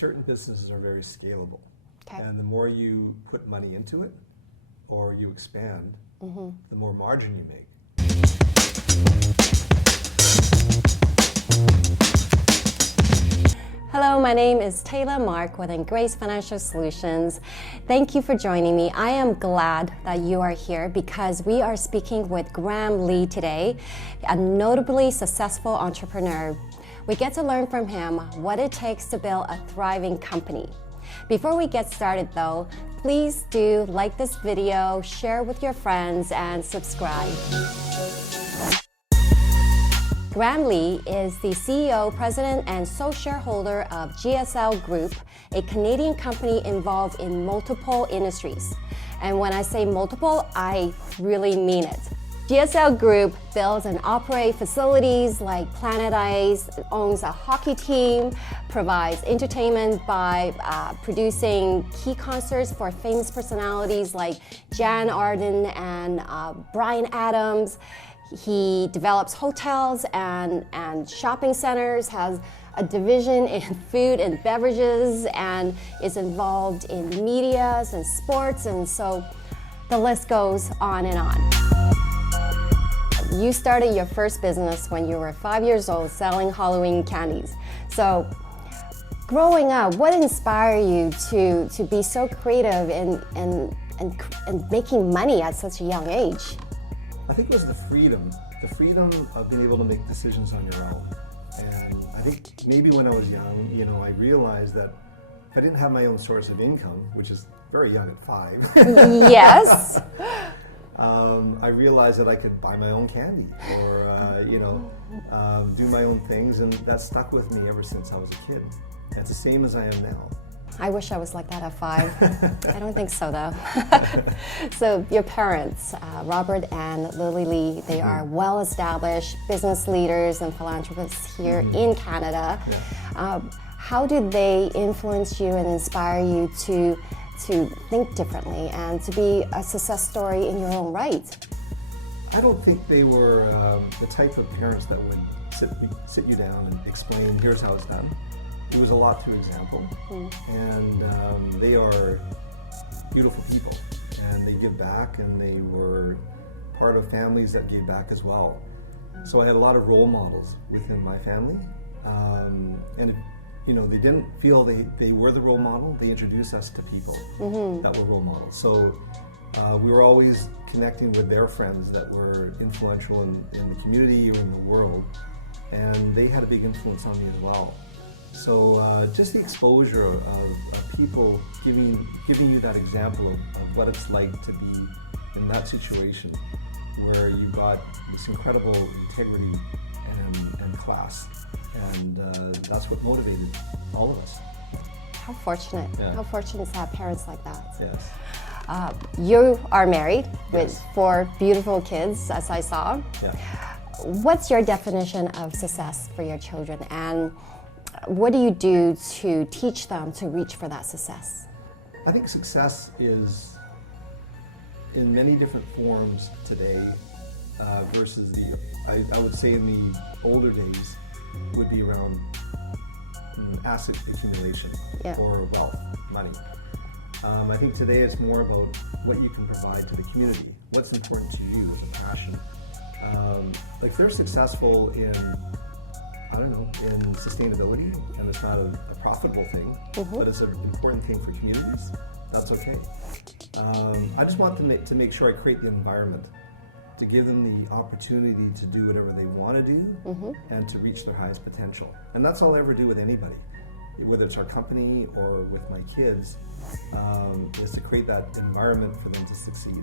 certain businesses are very scalable. Okay. And the more you put money into it or you expand, the more margin you make. Hello, my name is Taylor Mark with Grace Financial Solutions. Thank you for joining me. I am glad that you are here because we are speaking with Graham Lee today, a notably successful entrepreneur. We get to learn from him what it takes to build a thriving company. Before we get started though, please do like this video, share with your friends, and subscribe. Graham Lee is the CEO, President, and sole shareholder of GSL Group, a Canadian company involved in multiple industries. And when I say multiple, I really mean it. GSL Group builds and operates facilities like Planet Ice, owns a hockey team, provides entertainment by producing key concerts for famous personalities like Jan Arden and Bryan Adams. He develops hotels and shopping centers, has a division in food and beverages, and is involved in media and sports, and so the list goes on and on. You started your first business when you were 5 years old selling Halloween candies. So growing up, what inspired you to be so creative and making money at such a young age? I think it was the freedom of being able to make decisions on your own. And I think maybe when I was young, I realized that if I didn't have my own source of income, which is very young at 5, Yes. I realized that I could buy my own candy or, do my own things, and that stuck with me ever since I was a kid. And it's the same as I am now. I wish I was like that at 5. I don't think so, though. So your parents, Robert and Lily Lee, they are well-established business leaders and philanthropists here in Canada. Yeah. How did they influence you and inspire you to think differently and to be a success story in your own right? I don't think they were the type of parents that would sit you down and explain, here's how it's done. It was a lot through example, and they are beautiful people, and they give back, and they were part of families that gave back as well. So I had a lot of role models within my family, and they didn't feel they were the role model. They introduced us to people that were role models. So we were always connecting with their friends that were influential in the community or in the world, and they had a big influence on me as well. So just the exposure of people giving you that example of what it's like to be in that situation where you got this incredible integrity and class, and that's what motivated all of us. How fortunate. Yeah. How fortunate to have parents like that. Yes. You are married with 4 beautiful kids, as I saw. Yeah. What's your definition of success for your children, and what do you do to teach them to reach for that success? I think success is in many different forms today versus I would say in the older days would be around asset accumulation or wealth, money. I think today it's more about what you can provide to the community, what's important to you as a passion. Like if they're successful in sustainability, and it's not a profitable thing, but it's an important thing for communities, that's okay. I just want to make sure I create the environment to give them the opportunity to do whatever they want to do and to reach their highest potential. And that's all I ever do with anybody, whether it's our company or with my kids, is to create that environment for them to succeed.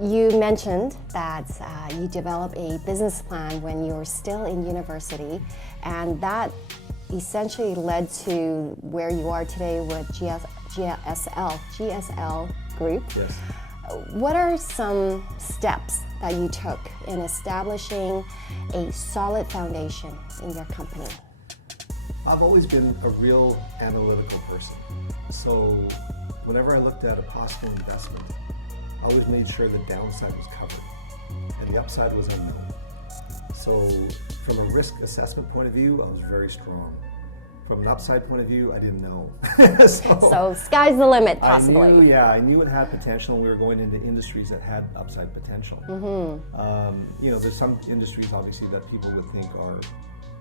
You mentioned that you developed a business plan when you were still in university, and that essentially led to where you are today with GSL Group. Yes. What are some steps that you took in establishing a solid foundation in your company? I've always been a real analytical person. So whenever I looked at a possible investment, I always made sure the downside was covered and the upside was unknown. So from a risk assessment point of view, I was very strong. from an upside point of view, I didn't know. So sky's the limit, possibly. I knew it had potential, and we were going into industries that had upside potential. There's some industries, obviously, that people would think are,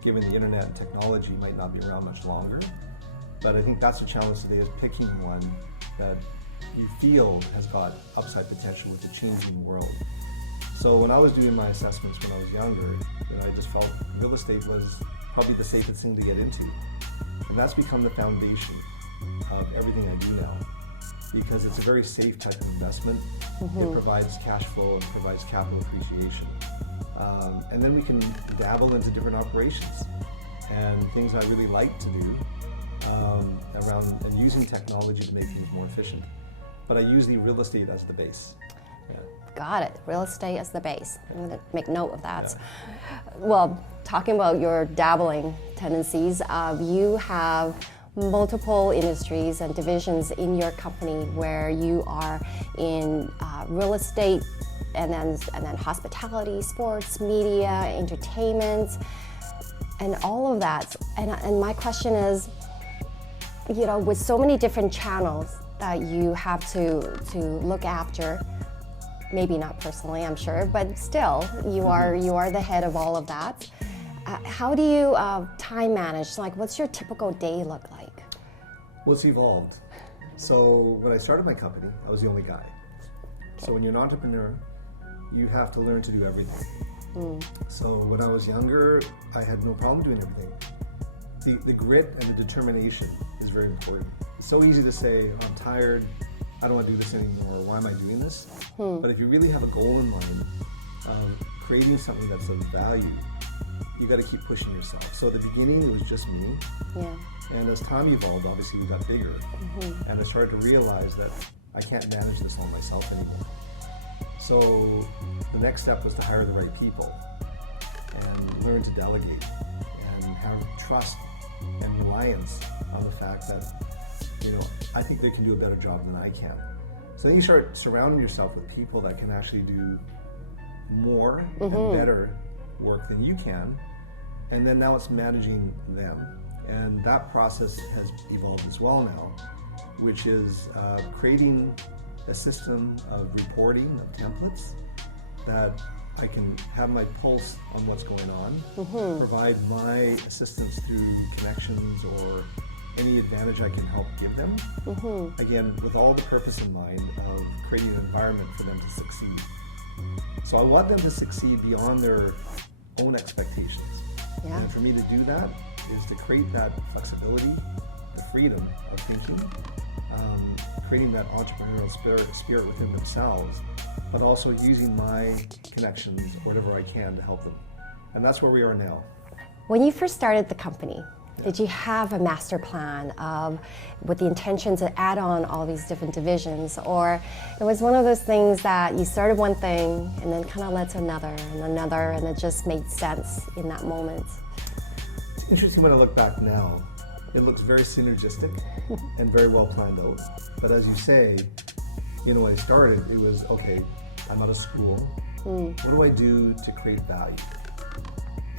given the internet and technology, might not be around much longer. But I think that's the challenge today, is picking one that you feel has got upside potential with the changing world. So when I was doing my assessments when I was younger, I just felt real estate was probably the safest thing to get into. And that's become the foundation of everything I do now, because it's a very safe type of investment. It provides cash flow and provides capital appreciation. And then we can dabble into different operations and things I really like to do around and using technology to make things more efficient. But I use the real estate as the base. Yeah. Got it. Real estate as the base. I'm going to make note of that. Yeah. Well, talking about your dabbling tendencies, you have multiple industries and divisions in your company where you are in real estate and then hospitality, sports, media, entertainment, and all of that. And my question is, with so many different channels that you have to look after, maybe not personally, I'm sure, but still, you are the head of all of that. How do you time manage? Like, what's your typical day look like? Well, it's evolved. So when I started my company, I was the only guy. Okay. So when you're an entrepreneur, you have to learn to do everything. So when I was younger, I had no problem doing everything. The grit and the determination is very important. It's so easy to say, I'm tired, I don't want to do this anymore, why am I doing this? But if you really have a goal in mind of creating something that's of value, you got to keep pushing yourself. So at the beginning, it was just me. Yeah. And as time evolved, obviously we got bigger. And I started to realize that I can't manage this all myself anymore. So the next step was to hire the right people and learn to delegate and have trust and reliance on the fact that, I think they can do a better job than I can. So then you start surrounding yourself with people that can actually do more and better work than you can. And then now it's managing them. And that process has evolved as well now, which is creating a system of reporting, of templates, that I can have my pulse on what's going on, provide my assistance through connections or any advantage I can help give them. Again, with all the purpose in mind of creating an environment for them to succeed. So I want them to succeed beyond their own expectations. Yeah. And for me to do that is to create that flexibility, the freedom of thinking, creating that entrepreneurial spirit within themselves, but also using my connections or whatever I can to help them. And that's where we are now. When you first started the company, did you have a master plan with the intention to add on all these different divisions? Or it was one of those things that you started one thing and then kind of led to another and another, and it just made sense in that moment? It's interesting when I look back now. It looks very synergistic and very well planned out. But as you say, when I started, it was, okay, I'm out of school. What do I do to create value?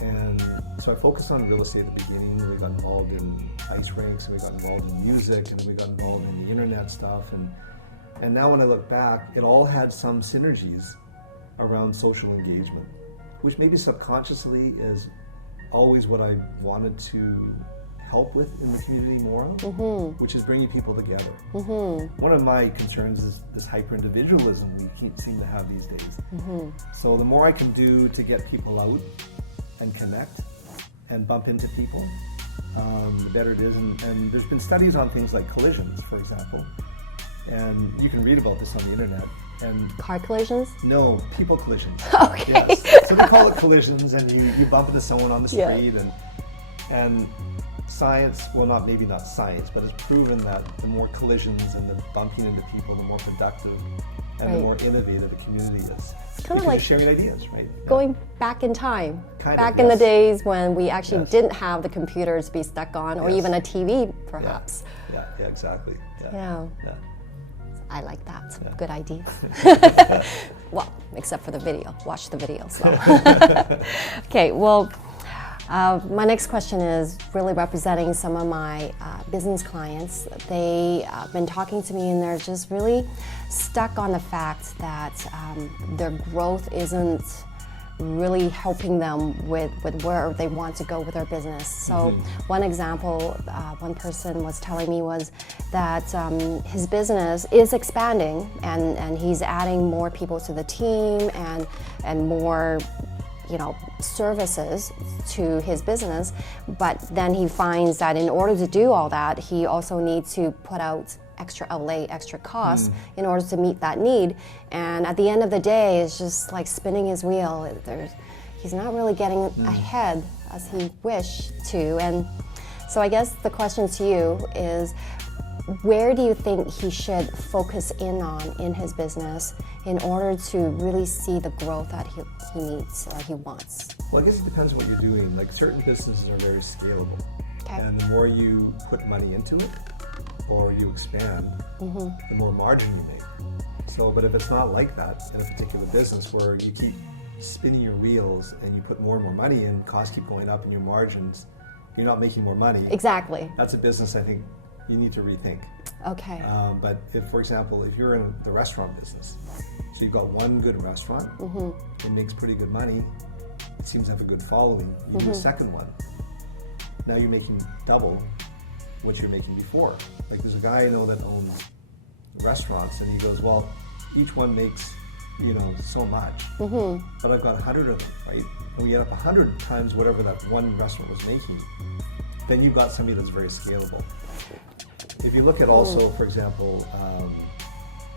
And so I focused on real estate at the beginning. We got involved in ice rinks, and we got involved in music, and then we got involved in the internet stuff. And now when I look back, it all had some synergies around social engagement, which maybe subconsciously is always what I wanted to help with in the community more of, which is bringing people together. One of my concerns is this hyper-individualism we seem to have these days. So the more I can do to get people out and connect and bump into people, the better it is. And there's been studies on things like collisions, for example, and you can read about this on the internet. And car collisions? No, people collisions. Okay. Yes. So they call it collisions, and you bump into someone on the street, and science, well, maybe not science, but it's proven that the more collisions and the bumping into people, the more productive and the more innovative the community is. It's kind of like sharing ideas, right? Going back in time. Back in the days when we actually didn't have the computers to be stuck on, or even a TV, perhaps. Yeah, exactly. Yeah. I like that. Yeah. Good idea. Well, except for the video. Watch the video. So. Okay, well, My next question is really representing some of my business clients. They've been talking to me and they're just really stuck on the fact that their growth isn't really helping them with where they want to go with their business. So one example, one person was telling me was that his business is expanding and he's adding more people to the team and more services to his business, but then he finds that in order to do all that, he also needs to put out extra outlay, extra costs in order to meet that need. And at the end of the day, it's just like spinning his wheel. He's not really getting ahead as he wished to. And so I guess the question to you is, where do you think he should focus in on in his business in order to really see the growth that he needs or he wants? Well, I guess it depends on what you're doing. Like certain businesses are very scalable. Okay. And the more you put money into it or you expand, the more margin you make. So, but if it's not like that in a particular business where you keep spinning your wheels and you put more and more money in, costs keep going up and your margins, you're not making more money. Exactly. That's a business I think you need to rethink. Okay. But if, for example, if you're in the restaurant business, so you've got one good restaurant, it makes pretty good money, it seems to have a good following, you do a second one, now you're making double what you're making before. Like there's a guy I know that owns restaurants and he goes, well, each one makes, so much, but I've got 100 of them, right? And we get up 100 times whatever that one restaurant was making, then you've got somebody that's very scalable. If you look at also, for example,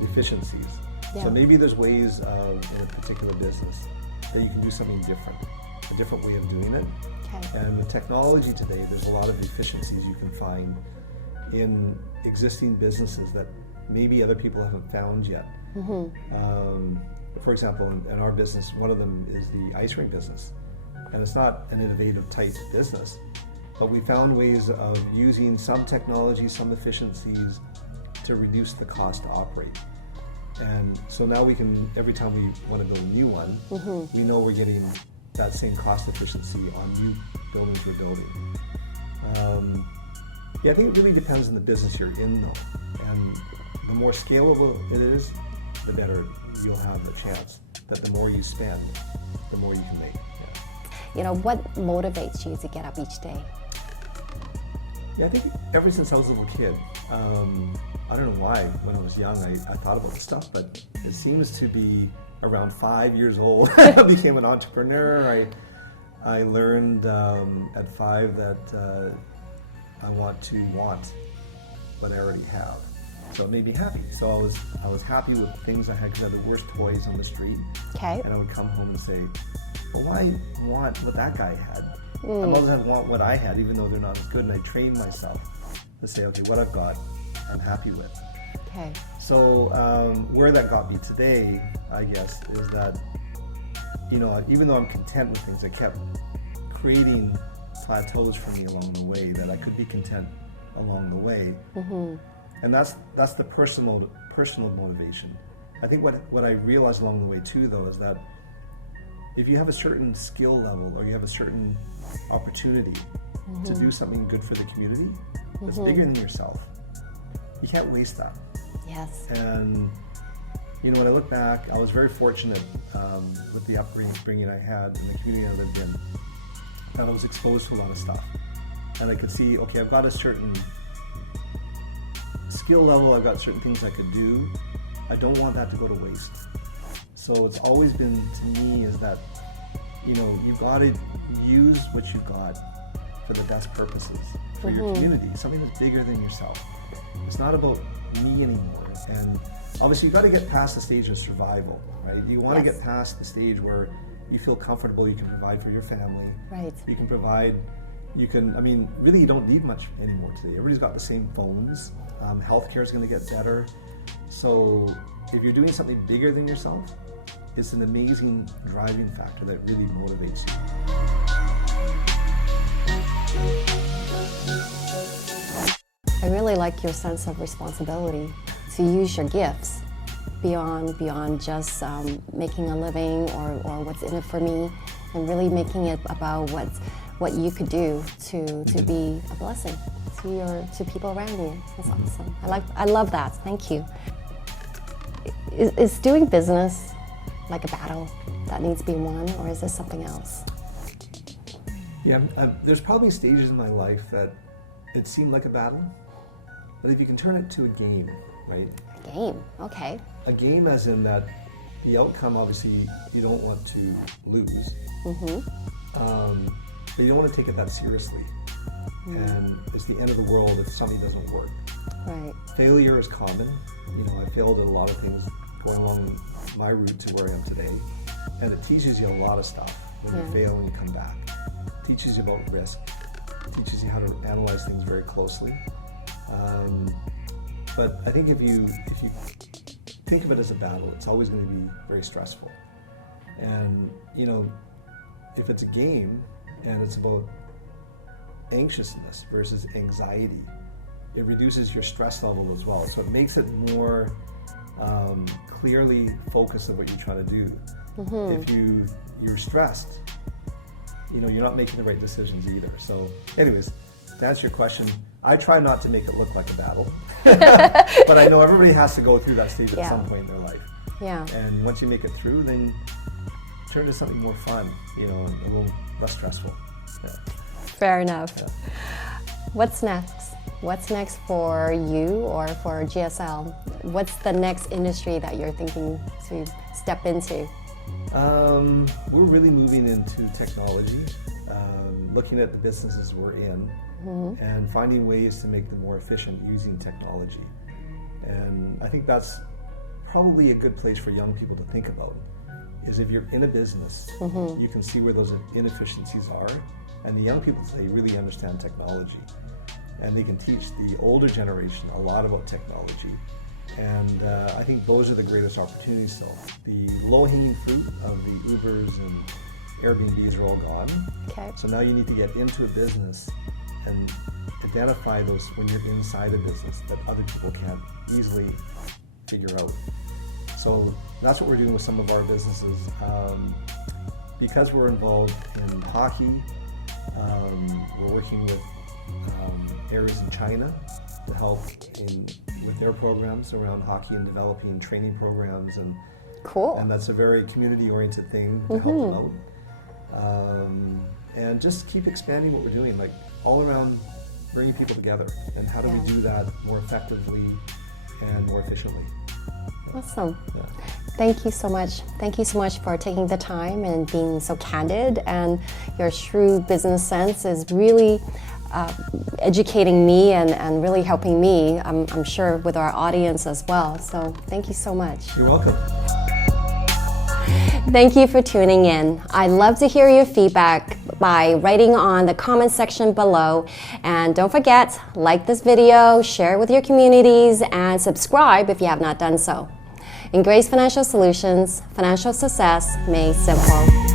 efficiencies, so maybe there's ways of, in a particular business, that you can do something different, a different way of doing it. Okay. And with technology today, there's a lot of efficiencies you can find in existing businesses that maybe other people haven't found yet. For example, in our business, one of them is the ice rink business. And it's not an innovative type business, but we found ways of using some technology, some efficiencies to reduce the cost to operate. And so now we can, every time we want to build a new one, we know we're getting that same cost efficiency on new buildings we're building. I think it really depends on the business you're in though. And the more scalable it is, the better you'll have the chance that the more you spend, the more you can make. What motivates you to get up each day? Yeah, I think ever since I was a little kid, I don't know why, when I was young, I thought about this stuff, but it seems to be around 5 years old, I became an entrepreneur. I learned at 5 that I want what I already have. So it made me happy. So I was happy with things I had because I had the worst toys on the street. Okay. And I would come home and say, well, why want what that guy had? I might as well want what I had, even though they're not as good. And I trained myself to say, okay, what I've got, I'm happy with. Okay. So where that got me today, I guess, is that, even though I'm content with things, I kept creating plateaus for me along the way that I could be content along the way. And that's the personal motivation. I think what I realized along the way too, though, is that if you have a certain skill level or you have a certain opportunity to do something good for the community that's bigger than yourself, you can't waste that. Yes. And when I look back, I was very fortunate with the upbringing I had in the community I lived in, that I was exposed to a lot of stuff. And I could see, okay, I've got a certain skill level, I've got certain things I could do. I don't want that to go to waste. So it's always been, to me, is that, you've got to use what you've got for the best purposes for your community, something that's bigger than yourself. It's not about me anymore. And obviously you've got to get past the stage of survival, right? You want to get past the stage where you feel comfortable, you can provide for your family. Right. You can provide, really you don't need much anymore today. Everybody's got the same phones. Healthcare is going to get better. So if you're doing something bigger than yourself, it's an amazing driving factor that really motivates you. I really like your sense of responsibility to use your gifts beyond just making a living or what's in it for me, and really making it about what you could do to be a blessing to people around you. That's awesome. I love that. Thank you. Is doing business like a battle that needs to be won, or is this something else? Yeah, there's probably stages in my life that it seemed like a battle, but if you can turn it to a game, right? A game, okay. A game as in that the outcome, obviously, you don't want to lose, but you don't want to take it that seriously. And it's the end of the world if something doesn't work. Right. Failure is common. You know, I failed at a lot of things going along my route to where I am today, and it teaches you a lot of stuff when you fail and you come back. It teaches you about risk. It teaches you how to analyze things very closely. But I think if you think of it as a battle, it's always going to be very stressful. And you know, if it's a game and it's about anxiousness versus anxiety, it reduces your stress level as well. So it makes it more clearly focused on what you're trying to do. If you're stressed, you know, you're not making the right decisions either. So anyways, to answer your question, I try not to make it look like a battle, but I know everybody has to go through that stage at some point in their life. Yeah. And once you make it through, then turn to something more fun, you know, and a little less stressful. Yeah. Fair enough. Yeah. What's next? What's next for you or for GSL? What's the next industry that you're thinking to step into? We're really moving into technology, looking at the businesses we're in and finding ways to make them more efficient using technology. And I think that's probably a good place for young people to think about, is if you're in a business, you can see where those inefficiencies are. And the young people today really understand technology, and they can teach the older generation a lot about technology. And I think those are the greatest opportunities still. The low-hanging fruit of the Ubers and Airbnbs are all gone. Okay. So now you need to get into a business and identify those when you're inside a business that other people can't easily figure out. So that's what we're doing with some of our businesses. Because we're involved in hockey, we're working with areas in China to help with their programs around hockey and developing training programs, and cool. And that's a very community-oriented thing to help them out. And just keep expanding what we're doing, like all around bringing people together. And how do we do that more effectively and more efficiently? Awesome. Yeah. Thank you so much. Thank you so much for taking the time and being so candid, and your shrewd business sense is really educating me and really helping me, I'm sure, with our audience as well. So thank you so much. You're welcome. Thank you for tuning in. I'd love to hear your feedback by writing on the comment section below. And don't forget, like this video, share it with your communities, and subscribe if you have not done so. In Grace Financial Solutions, financial success made simple.